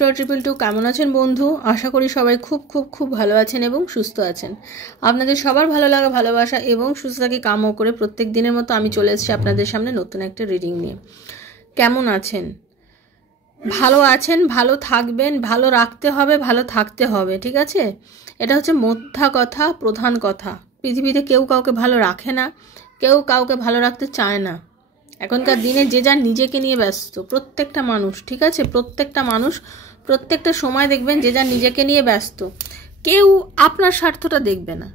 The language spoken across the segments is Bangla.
422 কেমন আছেন বন্ধু? আশা করি সবাই খুব খুব খুব ভালো আছেন এবং সুস্থ আছেন। আপনাদের সবার ভালো লাগা, ভালোবাসা এবং সুস্থতাকে কামনা করে প্রত্যেক দিনের মতো আমি চলে এসেছি আপনাদের সামনে নতুন একটা রিডিং নিয়ে। কেমন আছেন? ভালো আছেন, ভালো থাকবেন, ভালো রাখতে হবে, ভালো থাকতে হবে, ঠিক আছে? এটা হচ্ছে মোদ্দা কথা, প্রধান কথা। পৃথিবীতে কেউ কাউকে ভালো রাখে না, কেউ কাউকে ভালো রাখতে চায় না। এখনকার দিনে যে যার নিজেকে নিয়ে ব্যস্ত, প্রত্যেকটা মানুষ, ঠিক আছে? প্রত্যেকটা মানুষ প্রত্যেকটা সময় দেখবেন যে যার নিজেকে নিয়ে ব্যস্ত। কেউ আপনার স্বার্থটা দেখবে না,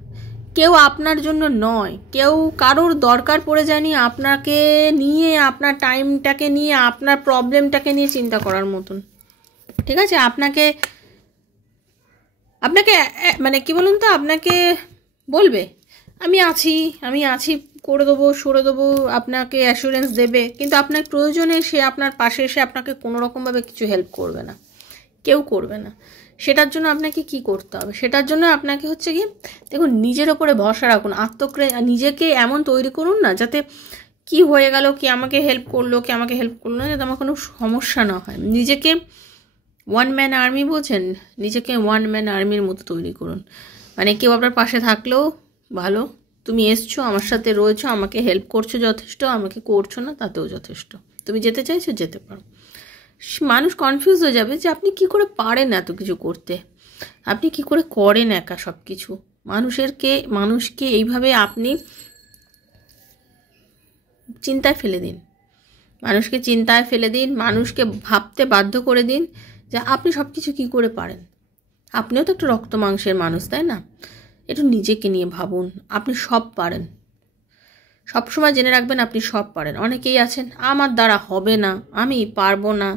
কেউ আপনার জন্য নয়, কেউ কারোর দরকার পড়ে যায়নি আপনাকে নিয়ে, আপনার টাইমটাকে নিয়ে, আপনার প্রবলেমটাকে নিয়ে চিন্তা করার মতন, ঠিক আছে? আপনাকে মানে কি বলুন তো, আপনাকে বলবে আমি আছি করে দেবো, সরে দেবো, আপনাকে অ্যাসুরেন্স দেবে, কিন্তু আপনার প্রয়োজনে সে আপনার পাশে এসে আপনাকে কোনো রকমভাবে কিছু হেল্প করবে না, কেউ করবে না। সেটার জন্য আপনাকে কি করতে হবে? সেটার জন্য আপনাকে হচ্ছে কি, দেখুন, নিজের ওপরে ভরসা রাখুন, নিজেকে এমন তৈরি করুন না যাতে কি হয়ে গেল, কি আমাকে হেল্প করলো, কি আমাকে হেল্প করলো না, যাতে আমার কোনো সমস্যা না হয়। নিজেকে ওয়ান ম্যান আর্মি বোঝেন? নিজেকে ওয়ান ম্যান আর্মির মতো তৈরি করুন। মানে কেউ আপনার পাশে থাকলেও ভালো, তুমি এসছো আমার সাথে রয়েছো, আমাকে হেল্প করছো যথেষ্ট, আমাকে করছো না তাতেও যথেষ্ট। তুমি যেতে চাইছো যেতে পারো। মানুষ কনফিউজ হয়ে যাবে যে আপনি কি করে পারেন এত কিছু করতে, আপনি কি করে করেন একা সব কিছু। মানুষকে এইভাবে আপনি চিন্তায় ফেলে দিন, মানুষকে চিন্তায় ফেলে দিন, মানুষকে ভাবতে বাধ্য করে দিন যে আপনি সব কিছু কী করে পারেন। আপনিও তো একটা রক্ত মাংসের মানুষ, তাই না? একটু নিজেকে নিয়ে ভাবুন, আপনি সব পারেন। সবসময় জেনে রাখবেন আপনি সব পারেন। অনেকেই আছেন আমার দ্বারা হবে না, আমি পারবো না,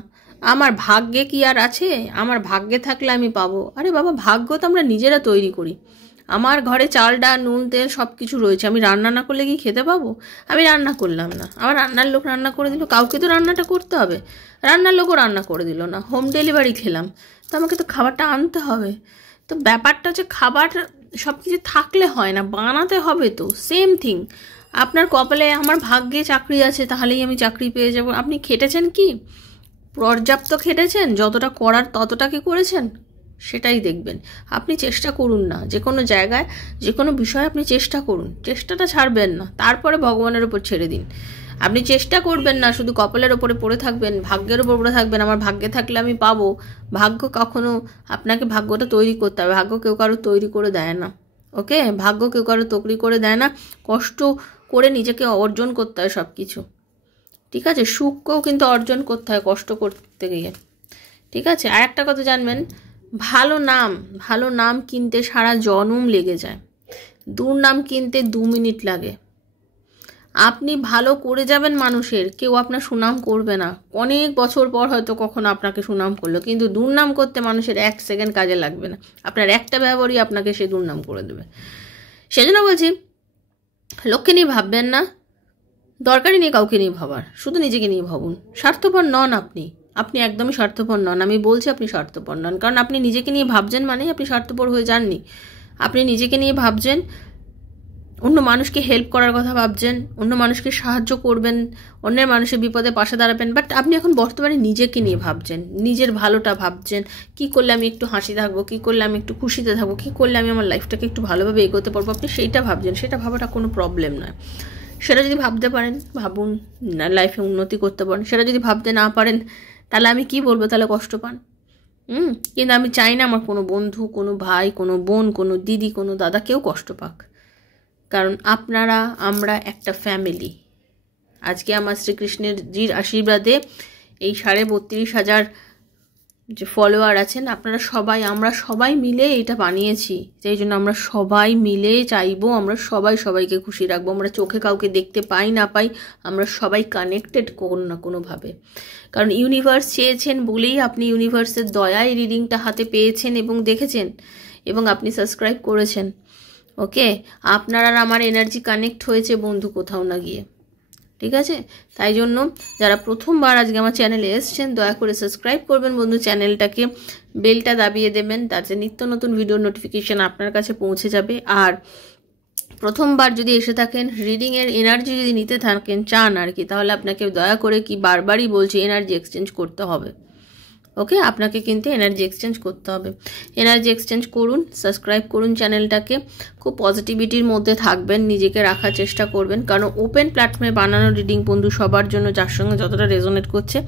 আমার ভাগ্যে কি আর আছে, আমার ভাগ্যে থাকলে আমি পাবো। আরে বাবা, ভাগ্য তো আমরা নিজেরা তৈরি করি। আমার ঘরে চাল ডাল নুন তেল সব কিছু রয়েছে, আমি রান্না না করলে কি খেতে পাবো? আমি রান্না করলাম না, আমার রান্নার লোক রান্না করে দিল, কাউকে তো রান্নাটা করতে হবে, রান্নার লোকও রান্না করে দিল না, হোম ডেলিভারি খেলাম, তো আমাকে তো খাবারটা আনতে হবে। তো ব্যাপারটা হচ্ছে খাবার সব কিছু থাকলে হয় না, বানাতে হবে। তো সেম থিং, আপনার কপালে আমার ভাগ্যে চাকরি আছে তাহলেই আমি চাকরি পেয়ে যাব। আপনি খেটেছেন কি? পর্যাপ্ত খেটেছেন? যতটা করার ততটা কি করেছেন? সেটাই দেখবেন। আপনি চেষ্টা করুন না, যে কোনো জায়গায় যে কোনো বিষয়ে আপনি চেষ্টা করুন, চেষ্টাটা ছাড়বেন না, তারপরে ভগবানের উপর ছেড়ে দিন। আপনি চেষ্টা করবেন না, শুধু কপালের ওপরে পড়ে থাকবেন, ভাগ্যের ওপর পড়ে থাকবেন, আমার ভাগ্যে থাকলে আমি পাবো। ভাগ্য কখনো, আপনাকে ভাগ্যটা তৈরি করতে হবে, ভাগ্য কেউ কারো তৈরি করে দেয় না। ওকে, ভাগ্য কেউ কারো তৈরি করে দেয় না, কষ্ট করে নিজেকে অর্জন করতে হয় সব কিছু, ঠিক আছে? সুখকেও কিন্তু অর্জন করতে হয় কষ্ট করতে গিয়ে, ঠিক আছে? আর একটা কথা জানবেন, ভালো নাম কিনতে সারা জনম লেগে যায়, দুর্নাম কিনতে 2 মিনিট লাগে। আপনি ভালো করে যাবেন মানুষের, কেউ আপনার সুনাম করবে না, অনেক বছর পর হয়তো কখনো আপনাকে সুনাম করলো, কিন্তু দুর্নাম করতে মানুষের 1 সেকেন্ড কাজে লাগবে না, আপনার একটা ব্যবহারই আপনাকে সে দুর্নাম করে দেবে। সেজন্য বলছি, লোককে নিয়ে ভাববেন না, দরকারই নেই কাউকে নিয়ে ভাবার, শুধু নিজেকে নিয়ে ভাবুন। স্বার্থপর নন আপনি একদমই স্বার্থপর নন। আমি বলছি আপনি স্বার্থপর নন, কারণ আপনি নিজেকে নিয়ে ভাবছেন মানেই আপনি স্বার্থপর হয়ে যাননি। আপনি নিজেকে নিয়ে ভাবছেন, অন্য মানুষকে হেল্প করার কথা ভাবছেন, অন্য মানুষকে সাহায্য করবেন, অন্যের মানুষের বিপদে পাশে দাঁড়াবেন, বাট আপনি এখন বর্তমানে নিজেকে নিয়ে ভাবছেন, নিজের ভালোটা ভাবছেন। কি করলে আমি একটু হাসি থাকবো, কি করলে আমি একটু খুশিতে থাকবো, কি করলে আমি আমার লাইফটাকে একটু ভালোভাবে এগোতে পারবো, আপনি সেইটা ভাবছেন। সেটা ভাবাটা কোনো প্রবলেম নয়। সেটা যদি ভাবতে পারেন ভাবুন, না লাইফে উন্নতি করতে পারেন। সেটা যদি ভাবতে না পারেন তাহলে আমি কি বলবো, তাহলে কষ্ট পান। কিন্তু আমি চাই না আমার কোনো বন্ধু, কোনো ভাই, কোনো বোন, কোনো দিদি, কোনো দাদা কেউ কষ্ট পাক, কারণ আমরা একটা ফ্যামিলি। আজকে আমার শ্রীকৃষ্ণের জির আশীর্বাদে এই 32,500 যে ফলোয়ার আছেন আপনারা সবাই, আমরা সবাই মিলে এটা বানিয়েছি। সেই জন্য আমরা সবাই মিলে চাইবো, আমরা সবাইকে খুশি রাখবো। আমরা চোখে কাউকে দেখতে পাই না পাই, আমরা সবাই কানেক্টেড কোনো না কোনোভাবে। কারণ ইউনিভার্স চেয়েছেন বলেই আপনি ইউনিভার্সের দয়ায় রিডিংটা হাতে পেয়েছেন এবং দেখেছেন এবং আপনি সাবস্ক্রাইব করেছেন। ওকে, আপনার আর আমার এনার্জি কানেক্ট হয়েছে বন্ধু, কোথাও না গিয়ে, ঠিক আছে? তাই জন্য যারা প্রথমবার আজকে আমার চ্যানেলে এসছেন, দয়া করে সাবস্ক্রাইব করবেন বন্ধু, চ্যানেলটাকে বেলটা দাবিয়ে দেবেন, তাতে নিত্য নতুন ভিডিও নোটিফিকেশান আপনার কাছে পৌঁছে যাবে। আর প্রথমবার যদি এসে থাকেন, রিডিংয়ের এনার্জি যদি নিতে থাকেন চান আর কি, তাহলে আপনাকে দয়া করে কি বারবারই বলছি, এনার্জি এক্সচেঞ্জ করতে হবে। ওকে, আপনাকে কিন্তু এনার্জি এক্সচেঞ্জ করতে হবে। এনার্জি এক্সচেঞ্জ করুন, সাবস্ক্রাইব করুন চ্যানেলটাকে, খুব পজিটিভিটির মধ্যে থাকবেন, নিজেকে রাখার চেষ্টা করবেন, কারণ ওপেন প্ল্যাটফর্মে বানানো রিডিং বন্ধু সবার জন্য, যার সঙ্গে যতটা রেজোনেট করছে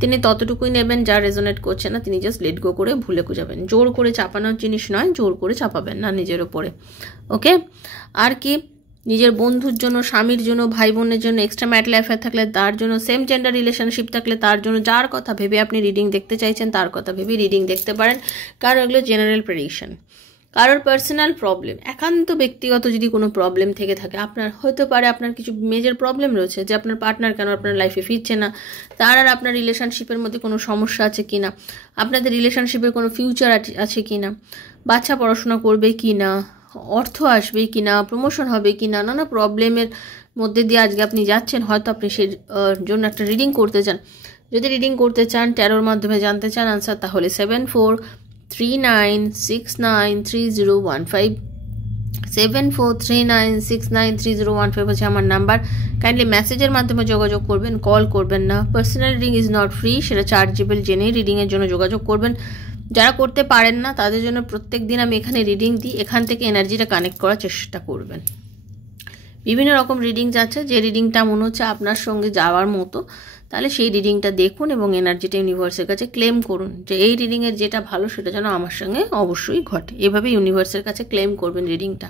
তিনি ততটুকুই নেবেন, যা রেজোনেট করছে না তিনি জাস্ট লেট গো করে ভুলে যাবেন। জোর করে চাপানোর জিনিস নয়, জোর করে চাপাবেন না নিজের ওপরে। ওকে, আর কি, নিজের বন্ধুর জন্য, স্বামীর জন্য, ভাই বোনের জন্য, এক্সট্রা ম্যারিটাল অ্যাফেয়ার থাকলে তার জন্য, সেম জেন্ডার রিলেশনশিপ থাকলে তার জন্য, যার কথা ভেবে আপনি রিডিং দেখতে চাইছেন তার কথা ভেবে রিডিং দেখতে পারেন, কারণ এগুলো জেনারেল প্রেডিকশন। কারোর পার্সোনাল প্রবলেম, একান্ত ব্যক্তিগত যদি কোনো প্রবলেম থেকে থাকে, আপনার হতে পারে আপনার কিছু মেজর প্রবলেম রয়েছে যে আপনার পার্টনার কেন আপনার লাইফে ফিরছে না, তার আর আপনার রিলেশনশিপের মধ্যে কোনো সমস্যা আছে কি না, আপনাদের রিলেশনশিপের কোনো ফিউচার আছে কি না, বাচ্চা পড়াশোনা করবে কি না, অর্থ আসবে কি না, প্রমোশন হবে কি না, নানা প্রবলেমের মধ্যে দিয়ে আজকে আপনি যাচ্ছেন, হয়তো আপনি সেই জন্য একটা রিডিং করতে চান। যদি রিডিং করতে চান, ট্যারোর মাধ্যমে জানতে চান আনসার, তাহলে 7439693015 7439693015 হচ্ছে আমার নাম্বার। কাইন্ডলি মেসেজের মাধ্যমে যোগাযোগ করবেন, কল করবেন না। Personal reading is not free, সেটা চার্জেবল জেনেই রিডিংয়ের জন্য যোগাযোগ করবেন। যারা করতে পারেন না তাদের জন্য প্রত্যেক দিন আমি এখানে রিডিং দিই, এখান থেকে এনার্জিটা কানেক্ট করার চেষ্টা করবেন। বিভিন্ন রকম রিডিংস আছে, যে রিডিংটা মনে হচ্ছে আপনার সঙ্গে যাওয়ার মতো, তাহলে সেই রিডিংটা দেখুন এবং এনার্জিটা ইউনিভার্সের কাছে ক্লেম করুন যে এই রিডিংয়ের যেটা ভালো সেটা যেন আমার সঙ্গে অবশ্যই ঘটে। এভাবে ইউনিভার্সের কাছে ক্লেম করবেন রিডিংটা।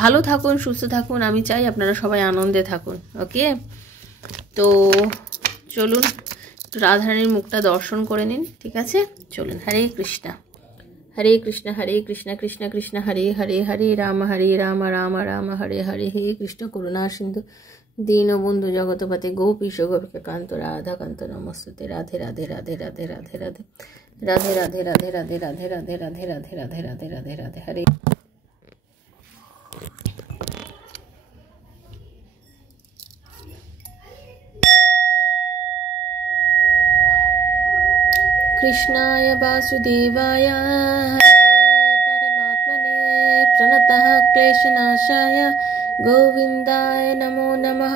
ভালো থাকুন, সুস্থ থাকুন, আমি চাই আপনারা সবাই আনন্দে থাকুন। ওকে, তো চলুন একটু রাধারানীর মুখটা দর্শন করে নিন, ঠিক আছে? চলুন। হরে কৃষ্ণা, হরে কৃষ্ণ হরে কৃষ্ণ কৃষ্ণ কৃষ্ণ হরে হরে, হরে রাম রাম রাম হরে হরে, হে কৃষ্ণ করুণা সিন্ধু দীনবন্ধু জগৎপতে গোপীশ গোপিকান্ত রাধাকান্ত নমস্তুতে। রাধে রাধে রাধে রাধে রাধে রাধে রাধে রাধে রাধে রাধে রাধে রাধে রাধে রাধে রাধে রাধে রাধে রাধে হরে कृष्णाय वासुदेवाय परमात्मने प्रणतः क्लेशनाशाय गोविन्दाय नमो नमः।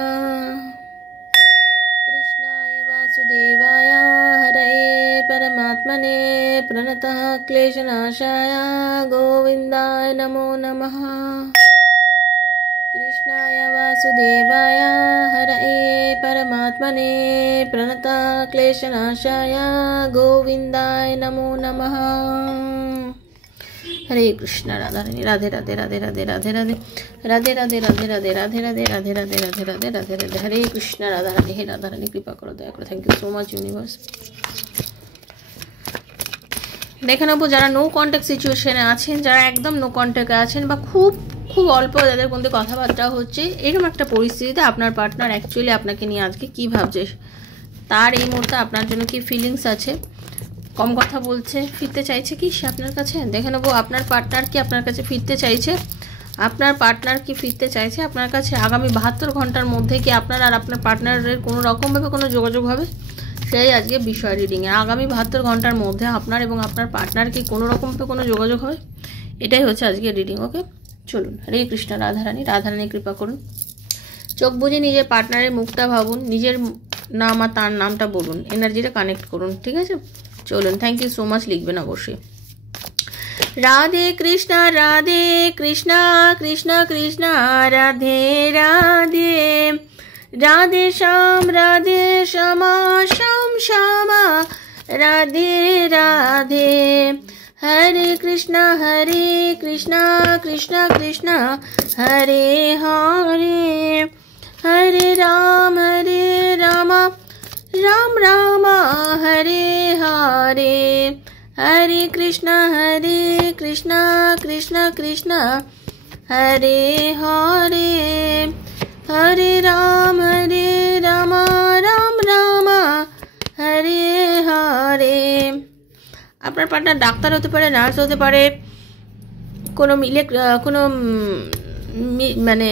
कृष्णाय वासुदेवाय हरे परमात्मने प्रणतः क्लेशनाशाय गोविन्दाय नमो नमः। कृष्णाय वासुदेवाय हरे परमात्मने प्रणतः क्लेशनाशाय गोविन्दाय नमो नमः। हरे कृष्ण। राधा रानी राधे राधे राधे राधे राधे राधे राधे राधे राधे राधे राधे राधे राधे राधे राधे राधे राधे राधे हरे कृष्ण। राधा रानी, हे राधा रानी कृपा करो, दया करो। Thank you so much universe. দেখে নেবো যারা নো কন্ট্যাক্ট সিচুয়েশনে আছেন, যারা একদম নো কন্ট্যাক্টে আছেন বা খুব খুব অল্প যাদের মধ্যে কথাবার্তা হচ্ছে, এরকম একটা পরিস্থিতিতে আপনার পার্টনার অ্যাকচুয়ালি আপনাকে নিয়ে আজকে কী ভাবছে, তার এই মুহূর্তে আপনার জন্য কি ফিলিংস আছে, কম কথা বলছে, ফিরতে চাইছে কি সে আপনার কাছে। দেখে নেবো আপনার পার্টনার কি আপনার কাছে ফিরতে চাইছে, আপনার পার্টনার কি ফিরতে চাইছে আপনার কাছে আগামী 72 ঘন্টার মধ্যে, কি আপনার আর আপনার পার্টনারের কোনো রকমভাবে কোনো যোগাযোগ হবে, সেই আজকে বিষয় রিডিংয়ে। আগামী 72 ঘন্টার মধ্যে আপনার এবং আপনার পার্টনার কি কোনো রকমভাবে কোনো যোগাযোগ হবে, এটাই হচ্ছে আজকে রিডিং। ওকে, চলুন। হরে কৃষ্ণ। রাধারানী, রাধারানী কৃপা করুন। চোখ বুঝে নিজের পার্টনারের মুখটা ভাবুন, নিজের নাম আর তার নামটা বলুন, এনার্জিটা কানেক্ট করুন, ঠিক আছে? চলুন। থ্যাংক ইউ সো মাচ, লিখবেন অবশ্যই। রাধে কৃষ্ণ কৃষ্ণ কৃষ্ণ রাধে রাধে, রাধে শ্যাম শ্যাম শ্যামা রাধে রাধে, হরে কৃষ্ণ কৃষ্ণ কৃষ্ণ হরে হরে, হরে রাম রাম রাম হরে হরে, হরে কৃষ্ণ কৃষ্ণ কৃষ্ণ হরে হরে, হরে রাম রাম রাম হরে হরে। আপনার পার্টনার ডাক্তার হতে পারে, নার্স হতে পারে, কোনো মানে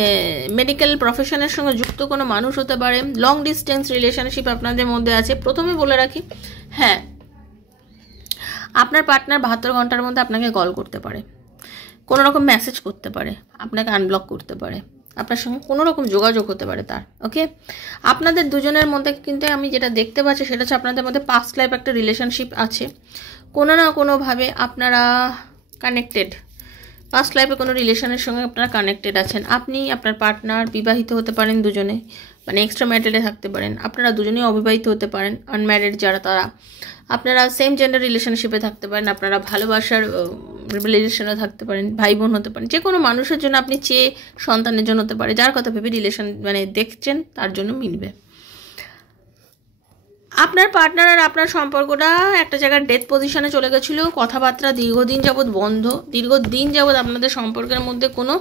মেডিকেল প্রফেশনের সঙ্গে যুক্ত কোনো মানুষ হতে পারে, লং ডিস্টেন্স রিলেশনশিপ আপনাদের মধ্যে আছে। প্রথমে বলে রাখি, হ্যাঁ, আপনার পার্টনার 72 ঘন্টার মধ্যে আপনাকে কল করতে পারে, কোনো রকম মেসেজ করতে পারে, আপনাকে আনব্লক করতে পারে, আপনার সঙ্গে কোনো রকম যোগাযোগ হতে পারে তার। ওকে, আপনাদের দুজনের মধ্যে কিন্তু আমি যেটা দেখতে পাচ্ছি সেটা হচ্ছে আপনাদের মধ্যে পাস্ট লাইফ একটা রিলেশনশিপ আছে, কোনো না কোনোভাবে আপনারা কানেক্টেড, পাস্ট লাইফে কোনো রিলেশনের সঙ্গে আপনারা কানেক্টেড আছেন। আপনি আপনার পার্টনার বিবাহিত হতে পারেন দুজনে, মানে এক্সট্রা ম্যারিডে থাকতে পারেন, আপনারা দুজনেই অবিবাহিত হতে পারেন, আনম্যারিড যারা তারা, আপনারা সেম জেন্ডার রিলেশনশিপে থাকতে পারেন, আপনারা ভালোবাসার রিলেশনে থাকতে পারেন, ভাই বোন হতে পারেন, যে কোনো মানুষের জন্য আপনি চেয়ে সন্তানের জন্য হতে পারে, যার কথা ভেবে রিলেশন মানে দেখছেন তার জন্য মিলবে। আপনার পার্টনার আর আপনার সম্পর্কটা একটা জায়গায় ডেথ পজিশনে চলে গেছিলো, কথাবার্তা দীর্ঘদিন যাবৎ বন্ধ, দীর্ঘদিন যাবৎ আপনাদের সম্পর্কের মধ্যে কোনো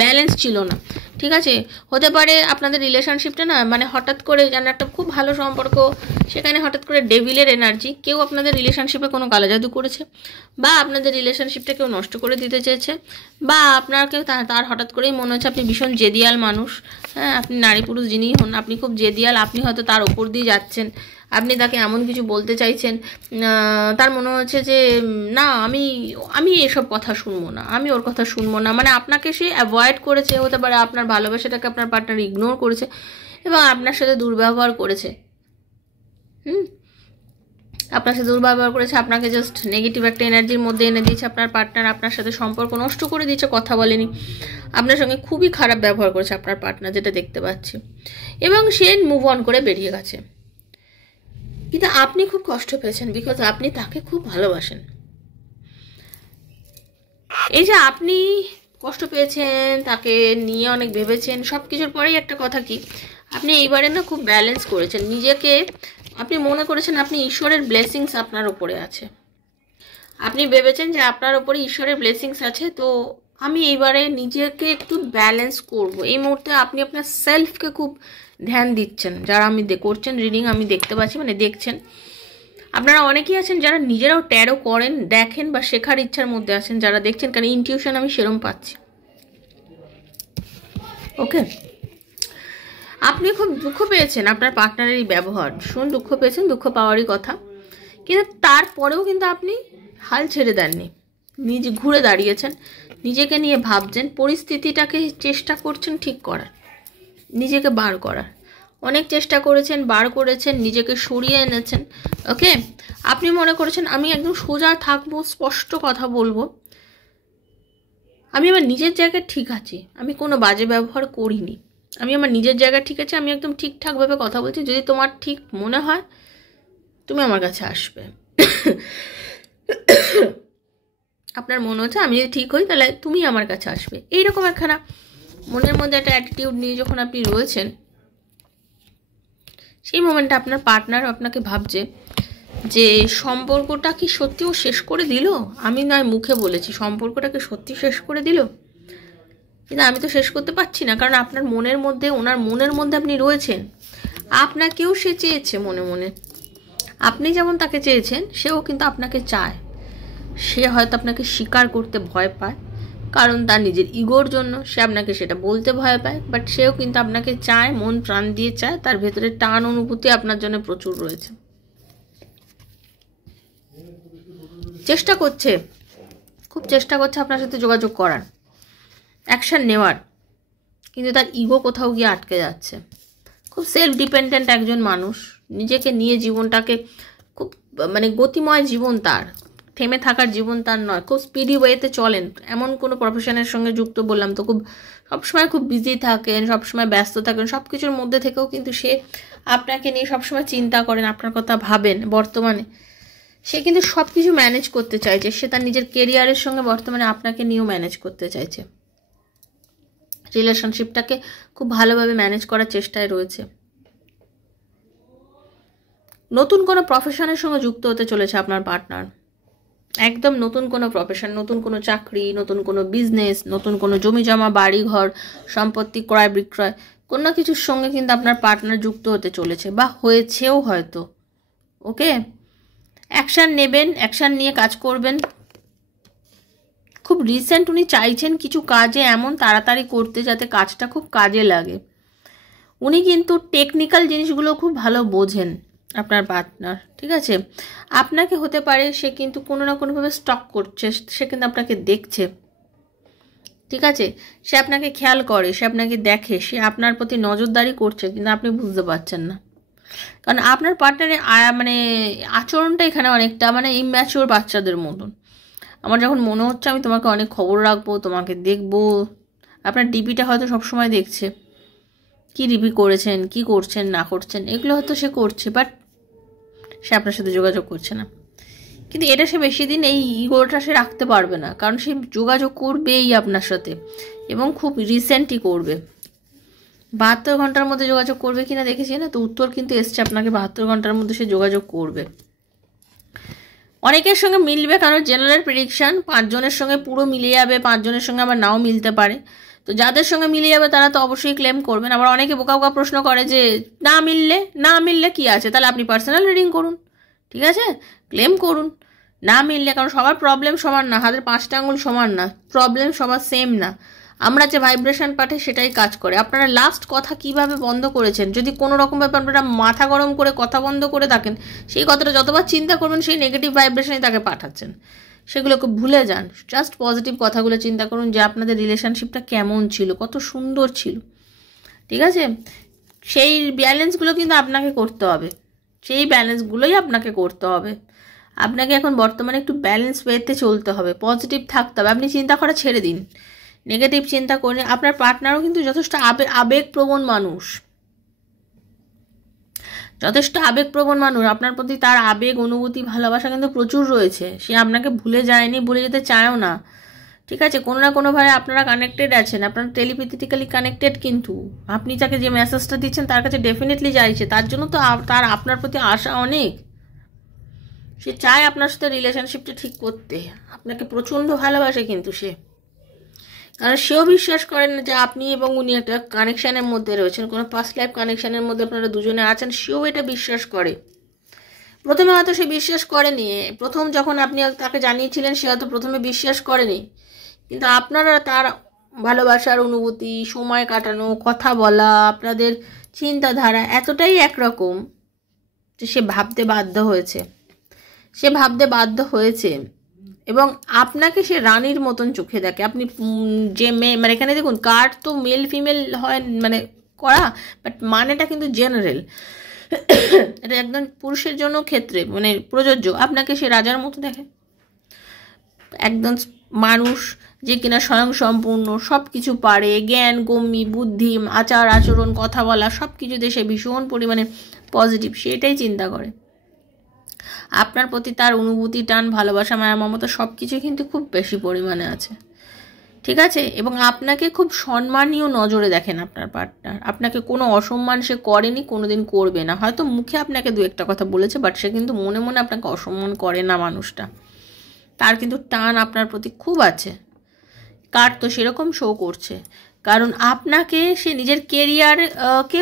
ব্যালেন্স ছিল না। ঠিক আছে, হতে পারে আপনাদের রিলেশনশিপটা না মানে হঠাৎ করে যেন একটা খুব ভালো সম্পর্ক, সেখানে হঠাৎ করে ডেভিলের এনার্জি, কেউ আপনাদের রিলেশনশিপে কোনো কালাজাদু করেছে, বা আপনাদের রিলেশনশিপটা কেউ নষ্ট করে দিতে চেয়েছে, বা আপনার কেউ তার হঠাৎ করেই মনে হচ্ছে আপনি ভীষণ জেদিয়াল মানুষ। হ্যাঁ, আপনি নারী পুরুষ যিনিই হন আপনি খুব জেদিয়াল, আপনি হয়তো তার ওপর দিয়ে যাচ্ছেন, আপনি তাকে এমন কিছু বলতে চাইছেন, তার মনে হচ্ছে যে না আমি এসব কথা শুনবো না, আমি ওর কথা শুনবো না, মানে আপনাকে সে অ্যাভয়েড করেছে, হতে পারে আপনার ভালোবাসাটাকে আপনার পার্টনার ইগনোর করেছে এবং আপনার সাথে দুর্ব্যবহার করেছে। আপনার সাথে দুর্ব্যবহার করেছে, আপনাকে জাস্ট নেগেটিভ একটা এনার্জির মধ্যে এনে দিয়েছে আপনার পার্টনার, আপনার সাথে সম্পর্ক নষ্ট করে দিয়েছে, কথা বলেনি, আপনার সঙ্গে খুবই খারাপ ব্যবহার করেছে আপনার পার্টনার, যেটা দেখতে পাচ্ছি, এবং সে মুভ অন করে বেরিয়ে গেছে। কিন্তু আপনি খুব কষ্ট পেয়েছেন, বিকজ আপনি তাকে খুব ভালোবাসেন। এই যে আপনি কষ্ট পেয়েছেন, তাকে নিয়ে অনেক ভেবেছেন, সব কিছুর পরেই একটা কথা কি, আপনি এইবারে না খুব ব্যালেন্স করেছেন নিজেকে, আপনি মনে করেছেন আপনি ঈশ্বরের ব্লেসিংস আপনার উপরে আছে, আপনি ভেবেছেন যে আপনার উপরে ঈশ্বরের ব্লেসিংস আছে, তো আমি এইবারে নিজেকে একটু ব্যালেন্স করব। এই মুহূর্তে আপনি আপনার সেলফকে খুব ধ্যান দিচ্ছেন, যারা আমি করছেন রিডিং আমি দেখতে পাচ্ছি, মানে দেখছেন, আপনারা অনেকেই আছেন যারা নিজেরাও ট্যারো করেন, দেখেন বা শেখার ইচ্ছার মধ্যে আছেন, যারা দেখছেন, কারণ ইনটিউশন আমি সেরম পাচ্ছি। ওকে, আপনি খুব দুঃখ পেয়েছেন আপনার পার্টনারের এই ব্যবহার, শুনুন, দুঃখ পেয়েছেন, দুঃখ পাওয়ারই কথা, কিন্তু তারপরেও কিন্তু আপনি হাল ছেড়ে দেননি, নিজে ঘুরে দাঁড়িয়েছেন, নিজেকে নিয়ে ভাবছেন, পরিস্থিতিটাকে চেষ্টা করছেন ঠিক করার, নিজেকে বার করার, অনেক চেষ্টা করেছেন, বার করেছেন, নিজেকে সরিয়ে এনেছেন। ওকে, আপনি মনে করেছেন আমি একদম সোজা থাকবো, স্পষ্ট কথা বলবো, আমি আমার নিজের জায়গায় ঠিক আছি, আমি কোনো বাজে ব্যবহার করিনি, আমি আমার নিজের জায়গায় ঠিক আছে, আমি একদম ঠিকঠাকভাবে কথা বলছি, যদি তোমার ঠিক মনে হয় তুমি আমার কাছে আসবে। আপনার মনে হচ্ছে আমি যদি ঠিক হই তাহলে তুমি আমার কাছে আসবে, এইরকম একখানা মনের মধ্যে একটা অ্যাটিটিউড নিয়ে যখন আপনি রয়েছেন, সেই মোমেন্টে আপনার পার্টনার আপনাকে ভাবছে যে সম্পর্কটা কি সত্যিও শেষ করে দিল, আমি নয় মুখে বলেছি সম্পর্কটাকে সত্যি শেষ করে দিল, কিন্তু আমি তো শেষ করতে পারছি না, কারণ আপনার মনের মধ্যে, ওনার মনের মধ্যে আপনি রয়েছেন, আপনাকেও সে চেয়েছে মনে মনে, আপনি যেমন তাকে চেয়েছেন সেও কিন্তু আপনাকে চায়, সে হয়তো আপনাকে স্বীকার করতে ভয় পায়, কারণ তার নিজের ইগোর জন্য সে আপনাকে সেটা বলতে ভয় পায়, বাট সেও কিন্তু আপনাকে চায়, মন প্রাণ দিয়ে চায়, তার ভেতরে টান অনুভূতি আপনার জন্য প্রচুর রয়েছে, চেষ্টা করছে, খুব চেষ্টা করছে আপনার সাথে যোগাযোগ করার, অ্যাকশন নেওয়ার, কিন্তু তার ইগো কোথাও গিয়ে আটকে যাচ্ছে, খুব সেলফ ডিপেন্ডেন্ট একজন মানুষ, নিজেকে নিয়ে জীবনটাকে খুব মানে গতিময় জীবন তার, থেমে থাকার জীবন তার নয়, খুব স্পিডি ওয়েতে চলেন, এমন কোনো প্রফেশনের সঙ্গে যুক্ত, বললাম তো খুব সবসময় খুব বিজি থাকেন, সবসময় ব্যস্ত থাকেন, সব কিছুর মধ্যে থেকেও কিন্তু সে আপনাকে নিয়ে সবসময় চিন্তা করেন, আপনার কথা ভাবেন, বর্তমানে সে কিন্তু সব কিছু ম্যানেজ করতে চাইছে, সে তার নিজের কেরিয়ারের সঙ্গে বর্তমানে আপনাকে নিয়েও ম্যানেজ করতে চাইছে, রিলেশনশিপটাকে খুব ভালোভাবে ম্যানেজ করার চেষ্টায় রয়েছে, নতুন কোনো প্রফেশনের সঙ্গে যুক্ত হতে চলেছে আপনার পার্টনার, একদম নতুন কোনো প্রফেশন, নতুন কোনো চাকরি, নতুন কোনো বিজনেস, নতুন কোনো জমি জমা, বাড়ি ঘর, সম্পত্তি ক্রয় বিক্রয়, কোনো কিছুর সঙ্গে কিন্তু আপনার পার্টনার যুক্ত হতে চলেছে বা হয়েছেও হয়তো। ওকে, অ্যাকশান নেবেন, অ্যাকশান নিয়ে কাজ করবেন, খুব রিসেন্ট উনি চাইছেন কিছু কাজে এমন তাড়াতাড়ি করতে যাতে কাজটা খুব কাজে লাগে, উনি কিন্তু টেকনিক্যাল জিনিসগুলো খুব ভালো বোঝেন আপনার পার্টনার, ঠিক আছে, আপনাকে হতে পারে সে কিন্তু কোনো না কোনোভাবে স্টক করছে, সে কিন্তু আপনাকে দেখছে, ঠিক আছে, সে আপনাকে খেয়াল করে, সে আপনাকে দেখে, সে আপনার প্রতি নজরদারি করছে, কিন্তু আপনি বুঝতে পারছেন না। কারণ আপনার পার্টনারের মানে আচরণটা এখানে অনেকটা মানে ইম্যাচিওর বাচ্চাদের মতন। আমার যখন মনে হচ্ছে আমি তোমাকে অনেক খবর রাখবো, তোমাকে দেখবো, আপনার ডিপিটা হয়তো সবসময় দেখছে, কি ডিপি করেছেন, কি করছেন না করছেন, এগুলো হয়তো সে করছে, বাট সে আপনার সাথে যোগাযোগ করছে না। কিন্তু এটা সে বেশি দিন এই ইগোটা সে রাখতে পারবে না, কারণ সে যোগাযোগ করবেই আপনার সাথে, এবং খুব রিসেন্টই করবে। 72 ঘন্টার মধ্যে যোগাযোগ করবে কিনা দেখেছি না, তো উত্তর কিন্তু এসছে আপনাকে 72 ঘন্টার মধ্যে সে যোগাযোগ করবে। অনেকের সঙ্গে মিলবে, কারণ জেনারেল প্রেডিকশন 5 জনের সঙ্গে পুরো মিলে যাবে, 5 জনের সঙ্গে আবার নাও মিলতে পারে। তো যাদের সঙ্গে মিলে যাবে তারা তো অবশ্যই ক্লেম করবেন। আবার অনেকে বোকা বোকা প্রশ্ন করে যে না মিললে কি আছে, তাহলে আপনি পার্সোনাল রিডিং করুন, ঠিক আছে, ক্লেম করুন। না মিললে, কারণ সবার প্রবলেম সমান না, হাতের 5টা আঙুল সমান না, প্রবলেম সবার সেম না। আমরা যে ভাইব্রেশন পাঠে সেটাই কাজ করে। আপনারা লাস্ট কথা কিভাবে বন্ধ করেছেন, যদি কোনো রকমভাবে আপনারা মাথা গরম করে কথা বন্ধ করে থাকেন, সেই কথাটা যতবার চিন্তা করবেন সেই নেগেটিভ ভাইব্রেশনই তাকে পাঠাচ্ছেন। সেগুলোকে ভুলে যান, জাস্ট পজিটিভ কথাগুলো চিন্তা করুন যে আপনাদের রিলেশনশিপটা কেমন ছিল, কত সুন্দর ছিল, ঠিক আছে। সেই ব্যালেন্সগুলো কিন্তু আপনাকে করতে হবে, সেই ব্যালেন্সগুলোই আপনাকে করতে হবে। আপনাকে এখন বর্তমানে একটু ব্যালেন্স ওয়েতে চলতে হবে, পজিটিভ থাকতে হবে। আপনি চিন্তা করা ছেড়ে দিন, নেগেটিভ চিন্তা করে। আপনার পার্টনারও কিন্তু যথেষ্ট আবেগপ্রবণ মানুষ, আপনার প্রতি তার আবেগ, অনুভূতি, ভালোবাসা কিন্তু প্রচুর রয়েছে। সে আপনাকে ভুলে যায়নি, ভুলে যেতে চায়ও না, ঠিক আছে। কোনো না কোনোভাবে আপনারা কানেক্টেড আছেন, আপনারা টেলিপ্যাথিক্যালি কানেক্টেড, কিন্তু আপনি তাকে যে মেসেজটা দিচ্ছেন তার কাছে ডেফিনেটলি যাইছে, তার জন্য তো তার আপনার প্রতি আশা অনেক। সে চায় আপনার সাথে রিলেশনশিপটা ঠিক করতে, আপনাকে প্রচণ্ড ভালোবাসে, কিন্তু সে, কারণ সেও বিশ্বাস করেন না যে আপনি এবং উনি একটা কানেকশানের মধ্যে রয়েছেন, কোনো পাস্ট লাইফ কানেকশানের মধ্যে আপনারা দুজনে আছেন, সেও এটা বিশ্বাস করে। প্রথমে হয়তো সে বিশ্বাস করেনি, প্রথম যখন আপনি তাকে জানিয়েছিলেন সে হয়তো প্রথমে বিশ্বাস করেনি, কিন্তু আপনারা তার ভালোবাসার অনুভূতি, সময় কাটানো, কথা বলা, আপনাদের চিন্তাধারা এতটাই একরকম যে সে ভাবতে বাধ্য হয়েছে, এবং আপনাকে সে রানীর মতন চোখে দেখে। আপনি যে মেয়ে, মানে এখানে দেখুন কার্ড তো মেল ফিমেল হয় মানে করা, বাট মানেটা কিন্তু জেনারেল, এটা একদম পুরুষের জন্য ক্ষেত্রে মানে প্রযোজ্য। আপনাকে সে রাজার মতো দেখে, একদম মানুষ যে কিনা স্বয়ংসম্পূর্ণ, সব কিছু পারে, জ্ঞান, গম্যি, বুদ্ধি, আচার আচরণ, কথা বলা, সব কিছুতে সে ভীষণ পরিমাণে পজিটিভ, সেটাই চিন্তা করে। আপনার প্রতি তার অনুভূতি, টান, ভালোবাসা, মায়া, মমতা সব কিছু কিন্তু খুব বেশি পরিমাণে আছে, ঠিক আছে। এবং আপনাকে খুব সম্মানীয় নজরে দেখেন আপনার পার্টনার। আপনাকে কোনো অসম্মান সে করেনি, কোনোদিন করবে না। হয়তো মুখে আপনাকে 2-1টা কথা বলেছে, বাট সে কিন্তু মনে মনে আপনাকে অসম্মান করে না মানুষটা। তার কিন্তু টান আপনার প্রতি খুব আছে, কার তো সেরকম শো করছে। কারণ আপনাকে সে নিজের কেরিয়ারকে,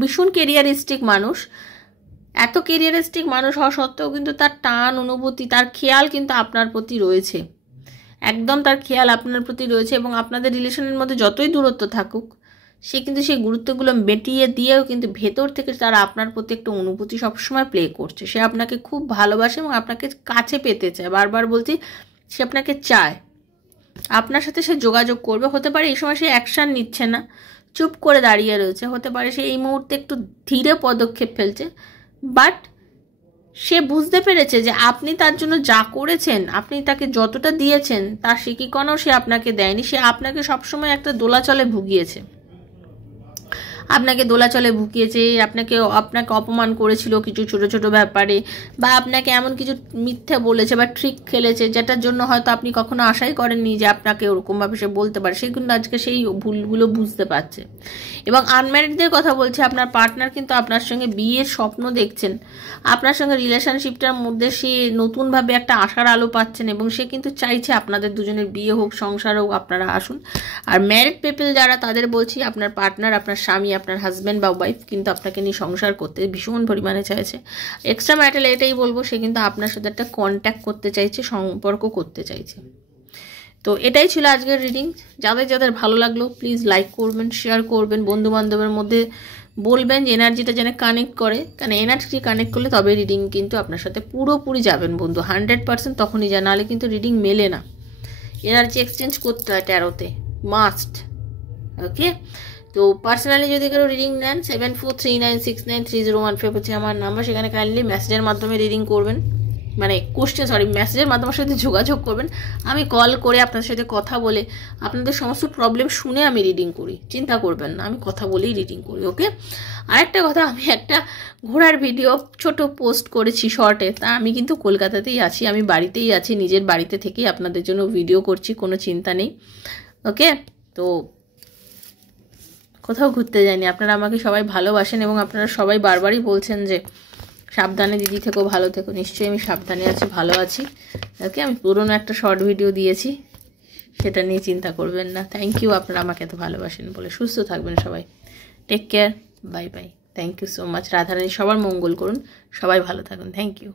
ভীষণ কেরিয়ারিস্টিক মানুষ, এত কেরিয়ারিস্টিক মানুষ হওয়া সত্ত্বেও কিন্তু তার টান, অনুভূতি, তার খেয়াল কিন্তু আপনার প্রতি রয়েছে, একদম তার খেয়াল আপনার প্রতি রয়েছে। এবং আপনাদের রিলেশনের মধ্যে যতই দূরত্ব থাকুক, সে কিন্তু সেই গুরুত্বগুলো মেটিয়ে দিয়েও কিন্তু ভেতর থেকে তারা আপনার প্রতি একটা অনুভূতি সবসময় প্লে করছে। সে আপনাকে খুব ভালোবাসে এবং আপনাকে কাছে পেতে চায়, বারবার বলছি, সে আপনাকে চায়, আপনার সাথে সে যোগাযোগ করবে। হতে পারে এই সময় সে অ্যাকশান নিচ্ছে না, চুপ করে দাঁড়িয়ে রয়েছে, হতে পারে সে এই মুহূর্তে একটু ধীরে পদক্ষেপ ফেলছে, বাট সে বুঝতে পেরেছে যে আপনি তার জন্য যা করেছেন, আপনি তাকে যতটা দিয়েছেন তার শিকিকণাও সে আপনাকে দেয়নি। সে আপনাকে সবসময় একটা দোলাচলে ভুগিয়েছে, আপনাকে অপমান করেছিল কিছু ছোট ছোট ব্যাপারে, বা আপনাকে এমন কিছু মিথ্যে বলেছে বা ট্রিক খেলেছে, যেটার জন্য হয়তো আপনি কখনো আশাই করেননি যে আপনাকে ওরকমভাবে সে বলতে পারে। সে কিন্তু আজকে সেই ভুলগুলো বুঝতে পারছে। এবং আনম্যারিডদের কথা বলছে, আপনার পার্টনার কিন্তু আপনার সঙ্গে বিয়ের স্বপ্ন দেখছেন, আপনার সঙ্গে রিলেশনশিপটার মধ্যে সে নতুনভাবে একটা আশার আলো পাচ্ছেন, এবং সে কিন্তু চাইছে আপনাদের দুজনের বিয়ে হোক, সংসার হোক, আপনারা আসুন। আর ম্যারিড পিপল যারা, তাদের বলছি আপনার পার্টনার, আপনার স্বামী, আপনার হাজব্যান্ড বা ওয়াইফ কিন্তু আপনাকে নিয়ে সংসার করতে ভীষণ পরিমাণে চাইছে। এক্সট্রা ম্যাটার এটাই বলবো, সে কিন্তু আপনার সাথে একটা কন্ট্যাক্ট করতে চাইছে, সম্পর্ক করতে চাইছে। তো এটাই ছিল আজকের রিডিং। যাদের ভালো লাগলো প্লিজ লাইক করবেন, শেয়ার করবেন, বন্ধুবান্ধবের মধ্যে বলবেন যে এনার্জিটা যেন কানেক্ট করে, কারণ এনার্জি কানেক্ট করলে তবে রিডিং কিন্তু আপনার সাথে পুরোপুরি যাবেন বন্ধু, 100% তখনই যায়, নাহলে কিন্তু রিডিং মেলে না। এনার্জি এক্সচেঞ্জ করতে হয় ট্যারোতে। মাস্ট। ওকে, তো পার্সোনালি যদি কারো রিডিং নেন 7439693015 হচ্ছে আমার নাম্বার, সেখানে কাইন্ডলি মেসেজের মাধ্যমে রিডিং করবেন, মানে মেসেজের মাধ্যমে আমার সাথে যোগাযোগ করবেন। আমি কল করে আপনাদের সাথে কথা বলে আপনাদের সমস্ত প্রবলেম শুনে আমি রিডিং করি, চিন্তা করবেন না, আমি কথা বলেই রিডিং করি। ওকে, আরেকটা কথা, আমি একটা ঘোড়ার ভিডিও ছোট পোস্ট করেছি শর্টে, তা আমি কিন্তু কলকাতাতেই আছি, আমি বাড়িতেই আছি, নিজের বাড়িতে থেকেই আপনাদের জন্য ভিডিও করছি, কোনো চিন্তা নেই। ওকে, তো কোথাও ঘুরতে যাইনি, আপনারা আমাকে সবাই ভালোবাসেন এবং আপনারা সবাই বারবারই বলছেন যে সাবধানে দিদি থেকো, ভালো থেকো। নিশ্চয়ই আমি সাবধানে আছি, ভালো আছি। ওকে, আমি পুরনো একটা শর্ট ভিডিও দিয়েছি, সেটা নিয়ে চিন্তা করবেন না। থ্যাংক ইউ আপনারা আমাকে এত ভালোবাসেন বলে। সুস্থ থাকবেন সবাই, take care, bye bye. Thank you so much. Radharani সবার মঙ্গল করুন, সবাই ভালো থাকুন। Thank you.